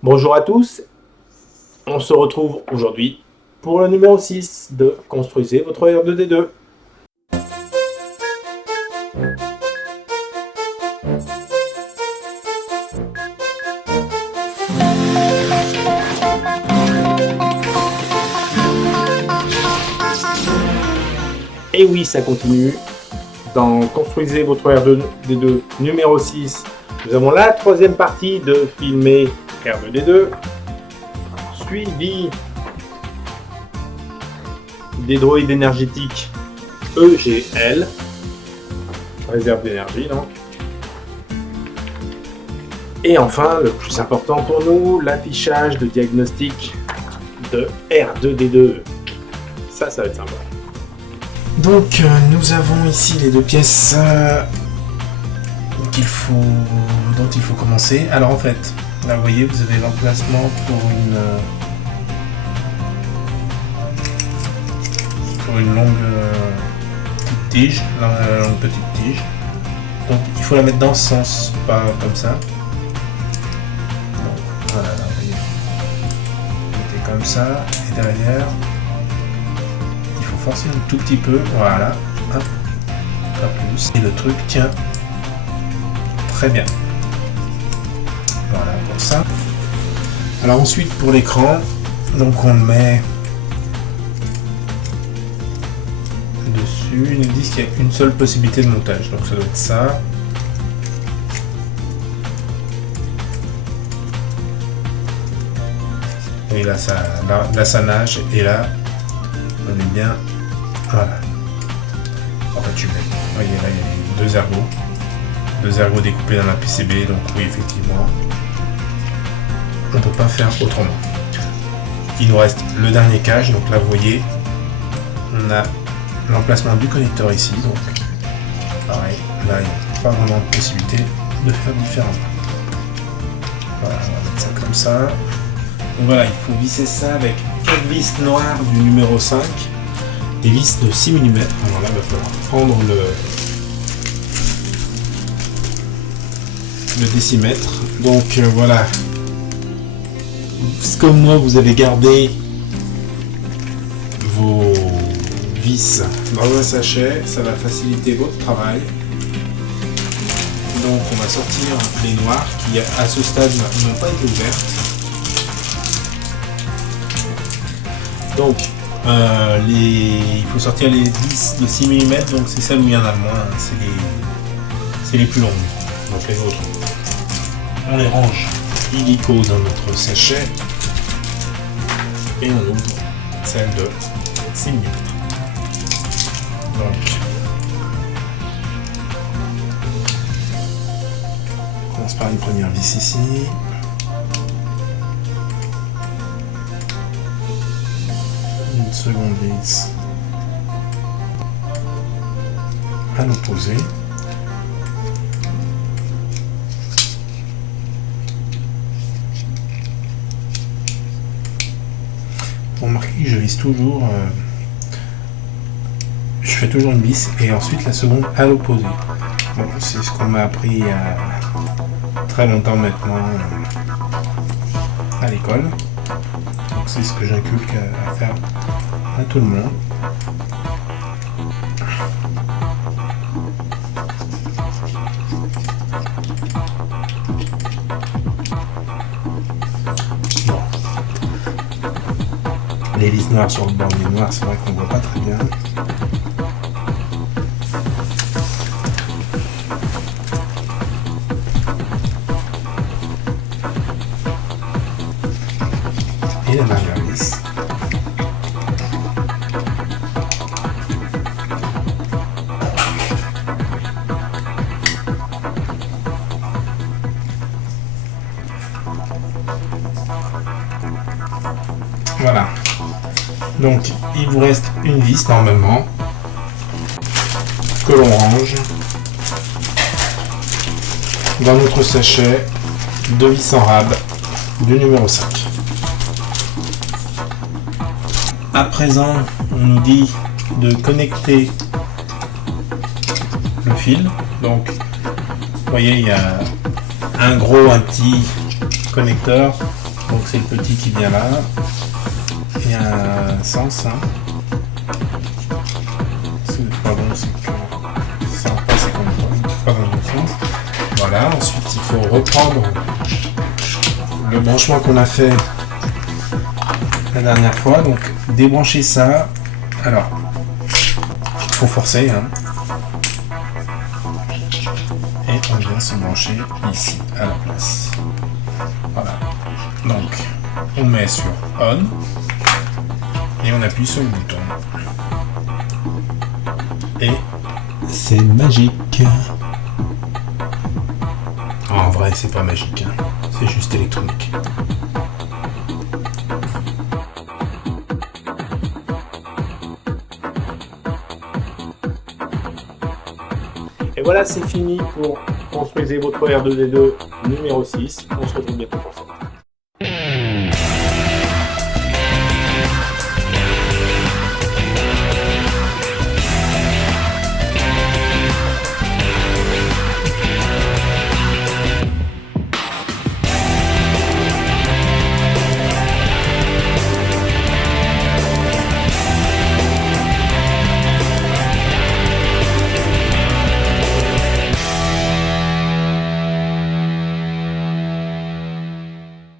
Bonjour à tous, on se retrouve aujourd'hui pour le numéro 6 de Construisez votre R2D2. Et oui, ça continue. Dans Construisez votre R2D2 numéro 6, nous avons la troisième partie de filmer R2D2, suivi des droïdes énergétiques EGL, réserve d'énergie donc. Et enfin, le plus important pour nous, l'affichage de diagnostic de R2D2. Ça va être sympa. Donc nous avons ici les deux pièces dont il faut commencer. Alors en fait, là vous voyez, vous avez l'emplacement pour une longue petite tige, une petite tige. Donc il faut la mettre dans ce sens, pas comme ça. Donc voilà, là, vous voyez. Vous mettez comme ça, et derrière, il faut forcer un tout petit peu, voilà, hop, pas plus. Et le truc tient très bien. Voilà pour ça. Alors ensuite pour l'écran, donc on le met dessus. Ils nous disent qu'il y a une seule possibilité de montage, donc ça doit être ça. Et là ça nage, et là on est bien, voilà. En fait tu mets, vous voyez là il y a deux ergots découpés dans un PCB, donc oui effectivement on peut pas faire autrement. Il nous reste le dernier cache, donc là vous voyez on a l'emplacement du connecteur ici, donc pareil, là il n'y a pas vraiment de possibilité de faire différemment. Voilà, on va mettre ça comme ça. Donc voilà, il faut visser ça avec 4 vis noires du numéro 5, des vis de 6 mm. Alors là il va falloir prendre le décimètre. Donc voilà, comme moi vous avez gardé vos vis dans un sachet, ça va faciliter votre travail. Donc on va sortir les noires qui à ce stade n'ont pas été ouvertes. Donc il faut sortir les vis de 6 mm, donc c'est celles où il y en a le moins, c'est les plus longues. Donc les autres, on les range illico dans notre sachet et on ouvre celle de 6 mm. Donc, on commence par une première vis ici. Une seconde vis à l'opposé. Remarquez que je vise toujours. Je fais toujours une vis et ensuite la seconde à l'opposé. Bon, c'est ce qu'on m'a appris il y a très longtemps maintenant à l'école. Donc c'est ce que j'inculque à faire à tout le monde. Bon. Les vis noires sur le bord des noirs, c'est vrai qu'on voit pas très bien. Et la dernière vis. Voilà. Donc il vous reste une vis normalement que l'on range dans notre sachet de vis en rab du numéro 5. À présent, on nous dit de connecter le fil. Donc, vous voyez, il y a un gros, un petit connecteur. Donc c'est le petit qui vient là. Il y a un sens. Hein. C'est pas bon, c'est que ça va passer comme pas dans le bon sens. Voilà, ensuite il faut reprendre le branchement qu'on a fait la dernière fois. Donc débrancher ça. Alors, il faut forcer. Hein. Et on vient se brancher ici à la place. Voilà. Donc on met sur on et on appuie sur le bouton. Et c'est magique. En vrai, c'est pas magique, hein. C'est juste électronique. Et voilà, c'est fini pour construisez votre R2D2 numéro 6. On se retrouve bientôt pour ça.